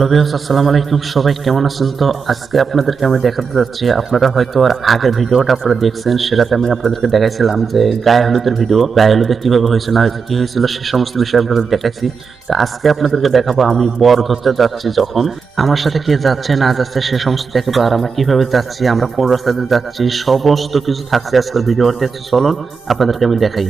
Hello views আসসালামু আলাইকুম। সবাই কেমন আছেন? তো আজকে আপনাদেরকে আমি দেখাতে যাচ্ছি, আপনারা হয়তো আর আগের ভিডিওটা আপনারা দেখছেন, সেটাতে আমি আপনাদেরকে দেখাইছিলাম যে গায়ে হলুদের ভিডিও, গায়ে হলুদে কীভাবে হয়েছে, না হয়েছে, কি হয়েছিল, সে সমস্ত বিষয় আপনাদের দেখাইছি। তো আজকে আপনাদেরকে দেখাবো, আমি বর ধরতে যাচ্ছি যখন। আমার সাথে কে যাচ্ছে, না যাচ্ছে, সে সমস্ত দেখাবো আর আমরা কীভাবে যাচ্ছি, আমরা কোন রাস্তাতে যাচ্ছি, সমস্ত কিছু থাকছে আজকের ভিডিওতে। চলুন, আপনাদেরকে আমি দেখাই।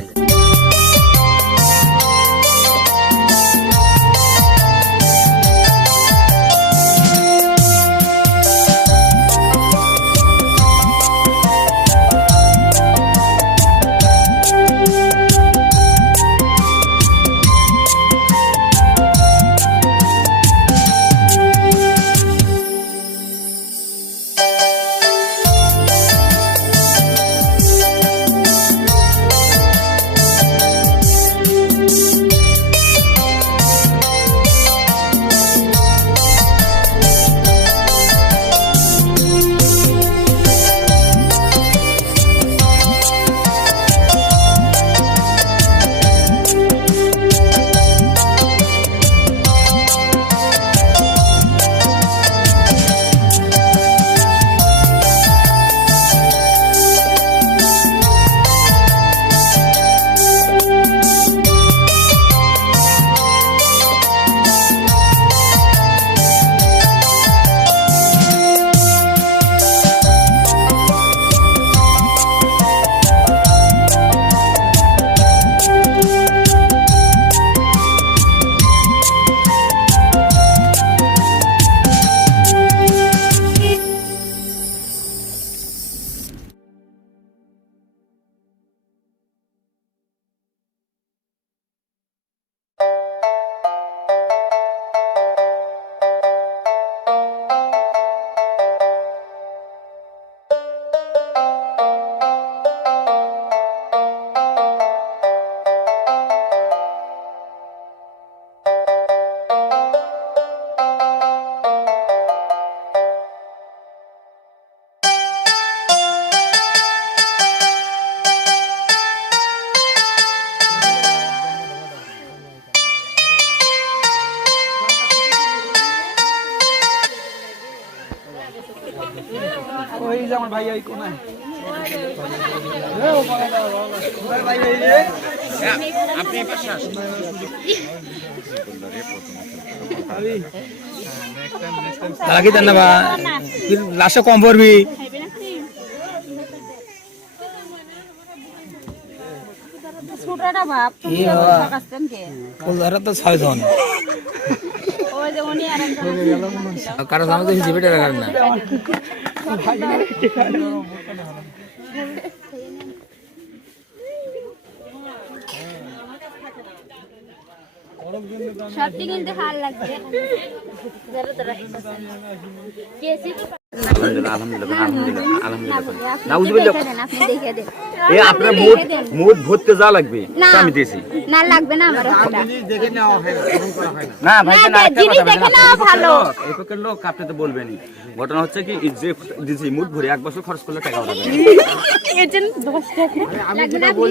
ওই যে আমার ভাই ওই কোনায়। তারা কি জানা বা লাশে কম পড়বি। ছোটটা ভাব তুমি তো ছয় জন কারও সামনে তো হিসেবে টাকা না সবটি কিন্তু ভালো লাগছে ধরো ধরো কেসি আলহামদুলিল্লাহ আলহামদুলিল্লাহ আলহামদুলিল্লাহ আলহামদুলিল্লাহ আপনি নাউজুবিল্লাহ দেখে দেন আপনি দেখে দেন এ আপনার আপনি মুড দেখে ভরতে যা লাগবে আমি দিয়েছি। না লাগবে না আমার না ভাই না, না দে- একটা জিনিস কথা দেখে ভাই, নেওয়া আপনি ভালো। লোক, লোক আপনি তো বলবেনই। ঘটনা হচ্ছে কি যে দিয়েছি মুড ভরে এক বছর খরচ করলে টাকা দশ টাকা।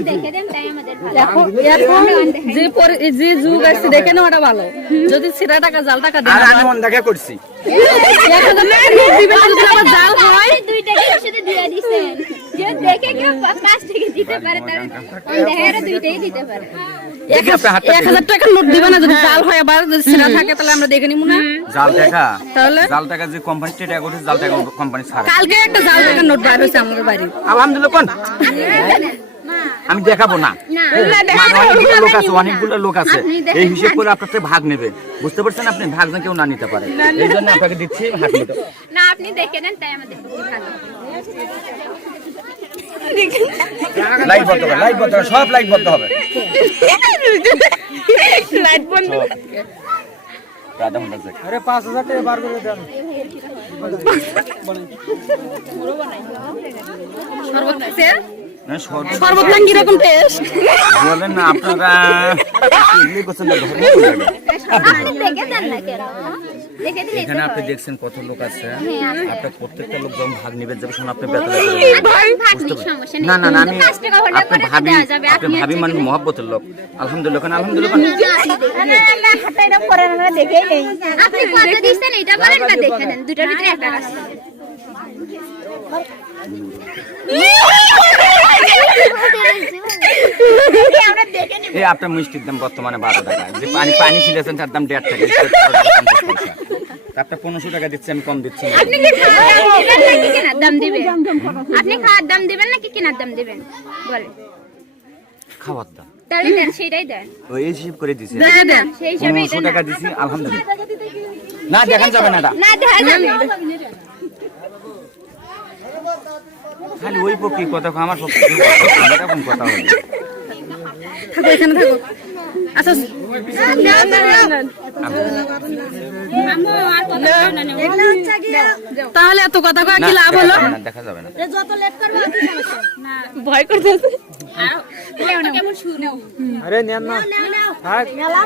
দেখে দেন তাই আমাদের ভালো। এখন এখন যে যে যুগ আছে দেখে নেওয়াটা ভালো। যদি ছিড়া টাকা জাল টাকা দেন আমি মন দেখা করছি। এক হাজার টাকা নোট দিবেন না, যদি আবার জাল হয়। দুই টাকা সাথে দিয়ে দিছেন। যে দেখে কেউ পাঁচ টাকা দিতে পারে তার দেখে দুইটাই দিতে পারে। এক হাজার টাকা নোট দিবেন না যদি জাল হয় আবার যদি থাকে তাহলে আমরা দেখে নিব না? জাল টাকা তাহলে? জাল টাকা যে কোম্পানি জাল টাকা কোম্পানি ছাড়ে। কালকে একটা জাল টাকা নোট বার হয়েছে আমাদের বাড়ি। আলহামদুলিল্লাহ কোন? আমি দেখাবো না। মানে অনেকগুলো লোক আছে অনেকগুলো লোক আছে। এই হিসেব করে আপনার থেকে ভাগ নেবে। বুঝতে পারছেন আপনি? ভাগ না কেউ না নিতে পারে। এই জন্য আপনাকে দিচ্ছি না আপনি দেখে নেন তাই আমাদের লাইট বন্ধ হবে লাইট বন্ধ সব লাইট বন্ধ হবে। লাইট বন্ধ আরে পাঁচ হাজার টাকা বার করে দেন। শরবতটা কীরকম টেস্ট বলেন না আপনারা করছেন না, কেন এখানে আপনি দেখছেন কত লোক আছে আপনার প্রত্যেকটা লোক যখন ভাগ নিবে যাবে শোন আপনি বেতন না না না আমি আপনি ভাবি আপনি ভাবি মানে মহব্বতের লোক আলহামদুলিল্লাহ খান আলহামদুলিল্লাহ এই আপনার মিষ্টির দাম বর্তমানে বারো টাকা। যে পানি পানি খিলেছেন তার দাম দেড় টাকা। পনেরোশো টাকা দিচ্ছি আমি কম দিচ্ছি আপনি কি খাওয়ার দাম দিবেন নাকি কেনার দাম দিবেন? আপনি খাওয়ার দাম দিবেন নাকি কেনার দাম দিবেন? বলেন। খাওয়ার দাম। তাহলে দেন সেটাই দেন। ওই হিসেব করে দিছি। দেখে দেন সেই হিসাবে পনেরোশো টাকা না। দিছি আলহামদুলিল্লাহ। না দেখান যাবে না না দেখা যাবে। খালি ওই পক্ষে কথা আমার পক্ষে কথা এরকম কথা হলো থাকো এখানে থাকো। আচ্ছা। তাহলে এত কথা কয়ে কি লাভ দেখা যাবে না, ভয় যাবে না ভয় করতেছে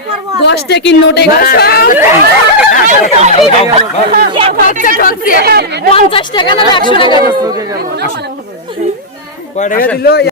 দশ টাকি নোটে পঞ্চাশ টাকা না একশো টাকা রই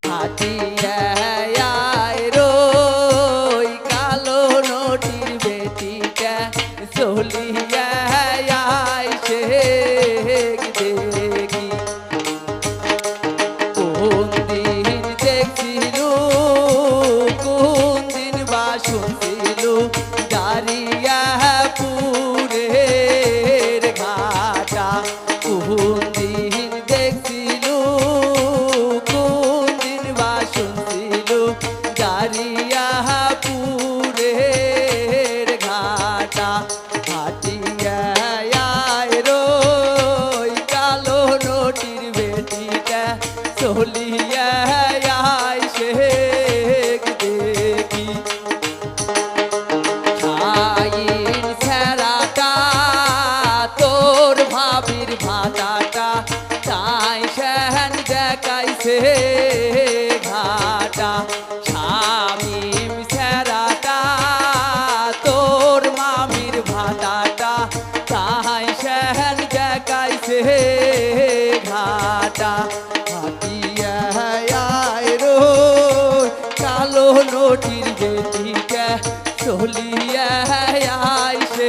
দেখাইছে ঘাটা হাতিয়া রো। কালো নোটির বেটিকা চলিয়া আইসে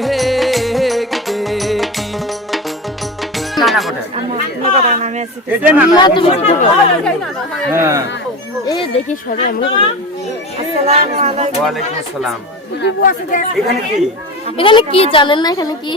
দেখি এ দেখি কি? এখানে কি জানেন না? এখানে কি?